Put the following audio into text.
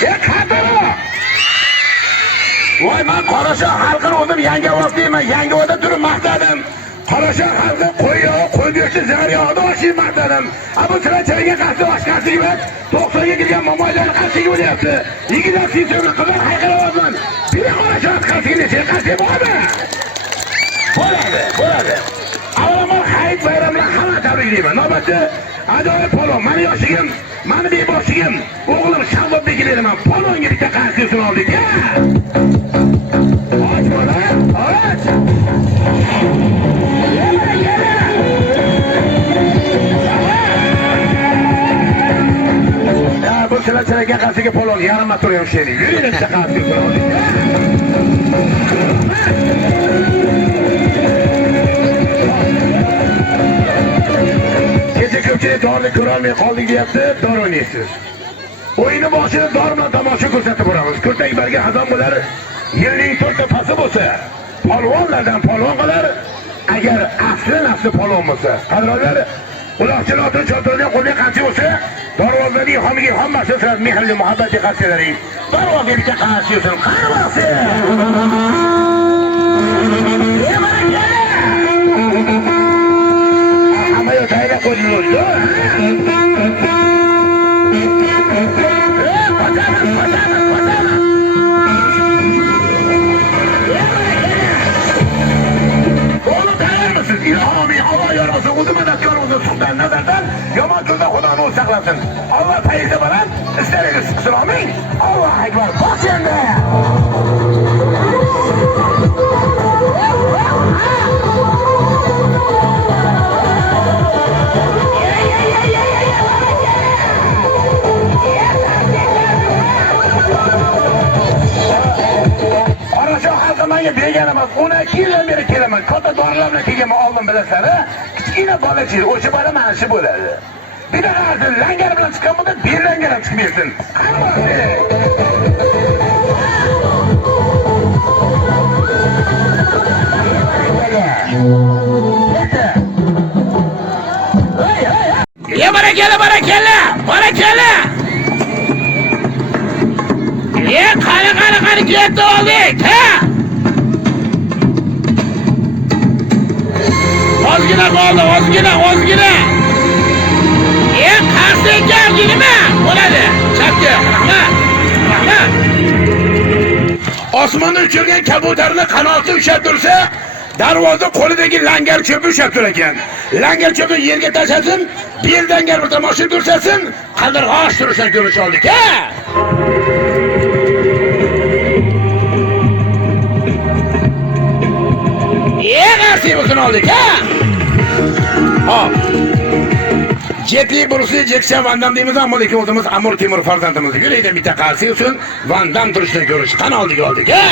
Qadiri. Voy, men Qorashon xalqini o'zim yangi ovoz deyman. Yangi o'da turib maqtadim. Qorashon xalqi qo'y go'shti zariyog'ida oshib maqtadim. Bu siracharaga qasdi oshqasi bilan 90 ga kirgan momoylarni qasdiga bo'lyapti. Yigitlar sizlarni qizlar hayqirayapman. Bir Qorashon qasdiga qasdi bormi? Bo'ladi. Avvalambor Hayit bayramini hamma tabriklayman. Navbatda ajoyib polvon, meni yoshligim, meni beboshligim, o'g'lim Shahobbek deyman. Polvonga bitta qasdini oldik. Och bola, och. Bu siracharaga qasdiga polvon yarim turgan sheni. Yuring bitta qasdini oldik. Ko'pchilik dori ko'rolmay qoldik deyapti, dori o'ynaysiz. O'yini boshida dori bilan tomosha ko'rsatib boramiz. Ko'rtak bergan xazon bo'lar, yilning 4 ta pasi bo'lsa, polvonlardan polvon qolar, agar asli polvon bo'lsa. Qadrlar, uloqchilar o'tin cho'tirgan qo'lga qancha bo'lsa, dorvozlarning xomiga hammasi siz mehrli muhabbatga qasdlaring. Dorvozga bitta qancha bo'lsin, qarabasi. Tayla qo'yildi. Qo'lni tayyormisiz? Ilohiy Alloh yarasi o'zi madadkor o'zi suhdan nazardan yomon kundan Xudoning o'zi saqlasin. Alloh fayzda baland ishlaringiz qilsin. Amin. Allohu akbar. Bosh endi. Menga bergan emas, 12 yildan beri kelaman. Katta dorilar bilan kelganman, oldin bilasizlar. Kichkina bolachi, o'sha bola mana shu bo'ladi. Bir daqiqa langar bilan chiqqan bo'lsa, bir langar ham chiqmaysin. Barakalla. Qani ketdi oldik, ha? Ozgina bo'ldi, ozgina. Qarshi ekan, nima? Bo'ladi. Chapga, rahmat. Osmonda uchirgan kabutarni qanoti ushlab tursa, darvoza qo'lidagi langar cho'pi ushlab turar ekan. Langar cho'pni yerga tashlasin, beldan bir tomosha tursasin, qadirg'osh tursa ko'rish oldik, ha? Qarshi bo'lsin oldik, ha? Hop. Jetli Bruce Lee, Jackson Van Damme deymiz, ammo lekin o'zimiz Amir Temur farzandimiz. Yurayda bitta qarshi uchun Van Damme turishni ko'rish qanoldiga oldik, ha?